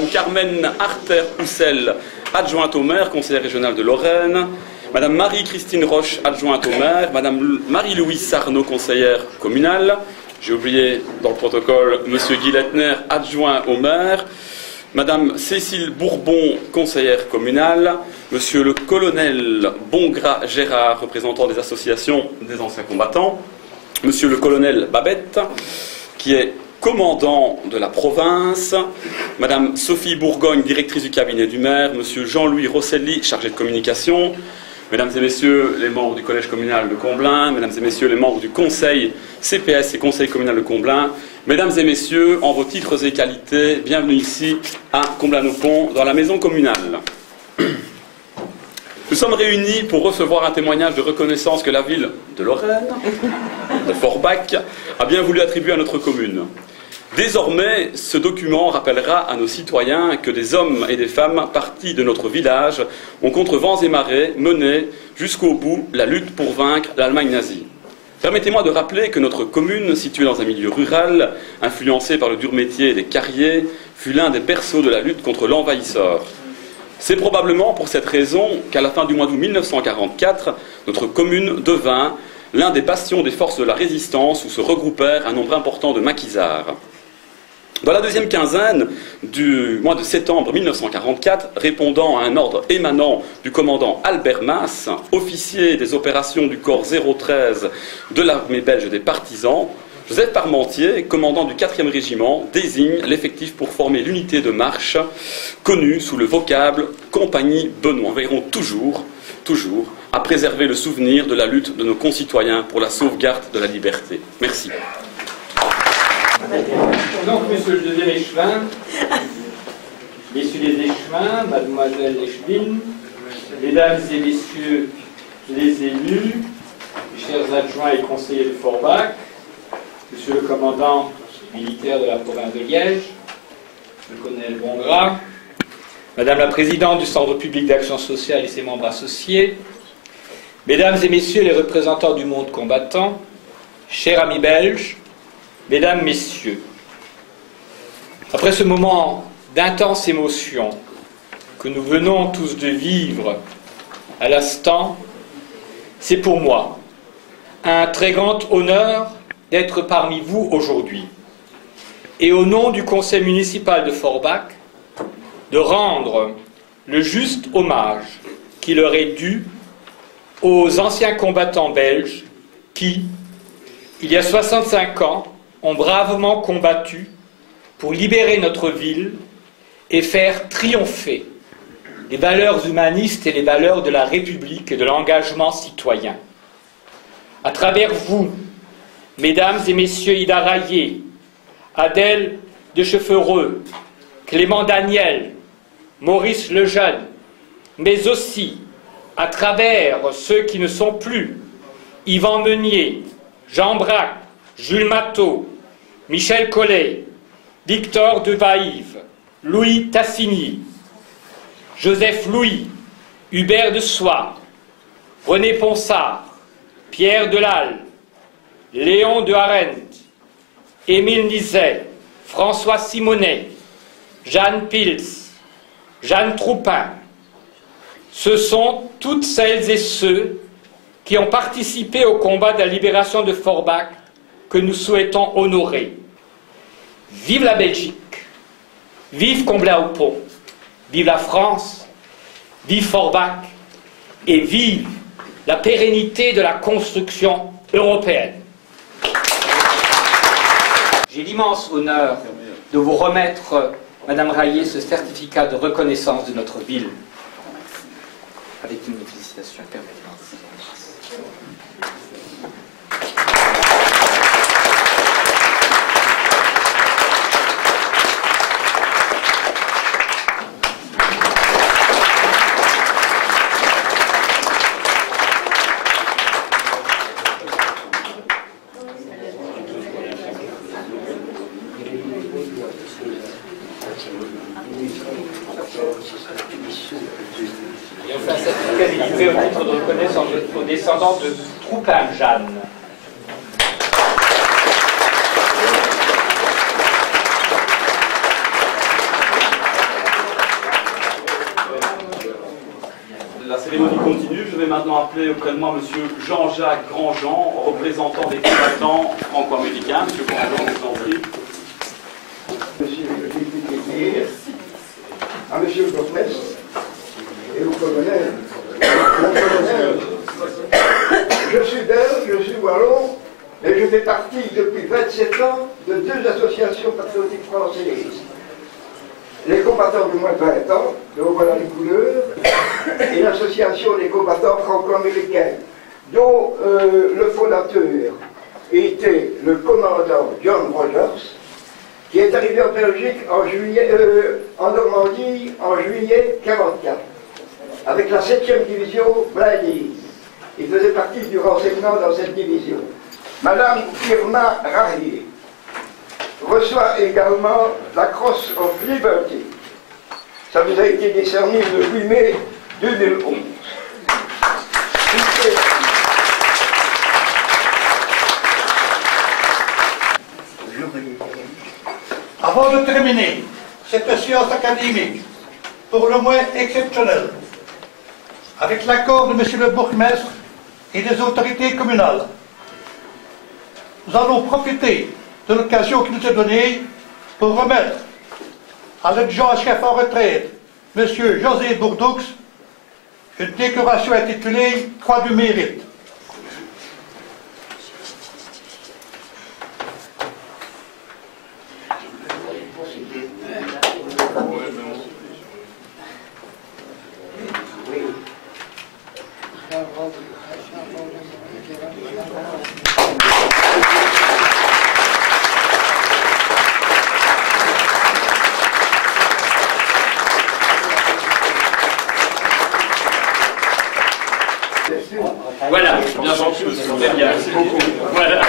Madame Carmen Arter-Houssel, adjointe au maire, conseillère régionale de Lorraine, Madame Marie-Christine Roche, adjointe au maire, Madame Marie-Louise Sarnaud, conseillère communale, j'ai oublié dans le protocole Monsieur Guy Lettner, adjoint au maire, Madame Cécile Bourbon, conseillère communale, Monsieur le colonel Bongras Gérard, représentant des associations des anciens combattants, Monsieur le colonel Babette, qui est commandant de la province, Madame Sophie Bourgogne, directrice du cabinet du maire, Monsieur Jean-Louis Rosselli, chargé de communication, Mesdames et Messieurs les membres du collège communal de Comblain, Mesdames et Messieurs les membres du conseil CPS et conseil communal de Comblain, Mesdames et Messieurs, en vos titres et qualités, bienvenue ici à Comblain-au-Pont, dans la maison communale. Nous sommes réunis pour recevoir un témoignage de reconnaissance que la ville de Lorraine, de Forbach, a bien voulu attribuer à notre commune. Désormais, ce document rappellera à nos citoyens que des hommes et des femmes partis de notre village ont contre vents et marées mené jusqu'au bout la lutte pour vaincre l'Allemagne nazie. Permettez-moi de rappeler que notre commune, située dans un milieu rural, influencé par le dur métier des carriers, fut l'un des berceaux de la lutte contre l'envahisseur. C'est probablement pour cette raison qu'à la fin du mois d'août 1944, notre commune devint l'un des bastions des forces de la résistance où se regroupèrent un nombre important de maquisards. Dans la deuxième quinzaine du mois de septembre 1944, répondant à un ordre émanant du commandant Albert Masse, officier des opérations du corps 013 de l'armée belge des partisans, Joseph Parmentier, commandant du 4e régiment, désigne l'effectif pour former l'unité de marche connue sous le vocable « Compagnie Benoît ». Nous veillerons toujours à préserver le souvenir de la lutte de nos concitoyens pour la sauvegarde de la liberté. Merci. Donc, monsieur le deuxième échevin, messieurs les échevins, mademoiselle l'échevine, mesdames et messieurs les élus, chers adjoints et conseillers de Forbach, monsieur le commandant militaire de la province de Liège, le colonel Bongras, madame la présidente du Centre public d'action sociale et ses membres associés, mesdames et messieurs les représentants du monde combattant, chers amis belges, mesdames, messieurs, après ce moment d'intense émotion que nous venons tous de vivre à l'instant, c'est pour moi un très grand honneur d'être parmi vous aujourd'hui et au nom du conseil municipal de Forbach de rendre le juste hommage qui leur est dû aux anciens combattants belges qui, il y a 65 ans, ont bravement combattu pour libérer notre ville et faire triompher les valeurs humanistes et les valeurs de la République et de l'engagement citoyen. À travers vous, mesdames et messieurs Ida Rayet, Adèle de Cheffereux, Clément Daniel, Maurice Lejeune, mais aussi à travers ceux qui ne sont plus, Yvan Meunier, Jean Braque, Jules Matteau, Michel Collet, Victor Devaïve, Louis Tassigny, Joseph Louis, Hubert de Soie, René Ponsard, Pierre Delal, Léon de Harent, Émile Nizet, François Simonet, Jeanne Pils, Jeanne Troupin. Ce sont toutes celles et ceux qui ont participé au combat de la libération de Forbach que nous souhaitons honorer. Vive la Belgique, vive Comblain-au-Pont, vive la France, vive Forbach et vive la pérennité de la construction européenne. J'ai l'immense honneur de vous remettre, Madame Rayet, ce certificat de reconnaissance de notre ville. Avec une félicitation, permettez-moi. Et enfin, cette certificat est livré au titre de reconnaissance aux descendants de Troupin-Jeanne. cérémonie continue. Je vais maintenant appeler auprès de moi Monsieur Jean-Jacques Grandjean, représentant des combattants franco-américains. Monsieur Grandjean, je vous en prie. Monsieur le député, à Monsieur le bourgmestre et au colonel. Mon colonel, je suis belge, je suis wallon, et je fais partie depuis 27 ans de deux associations patriotiques françaises. Les combattants de moins de 20 ans, de voilà les couleurs, et l'association des combattants franco-américains, dont le fondateur était le commandant John Rogers, qui est arrivé en Belgique en Normandie en juillet 1944, avec la 7e division Blindés. Il faisait partie du renseignement dans cette division. Madame Irma Rarier reçoit également la Cross of Liberty. Ça vous a été décerné le 8 mai 2011. Avant de terminer cette séance académique, pour le moins exceptionnelle, avec l'accord de Monsieur le bourgmestre et des autorités communales, nous allons profiter de l'occasion qui nous est donnée pour remettre à l'adjudant-chef en retraite, M. José Bourdoux, une décoration intitulée « Croix du mérite ». Voilà, bien gentil, monsieur. Très bien. Voilà.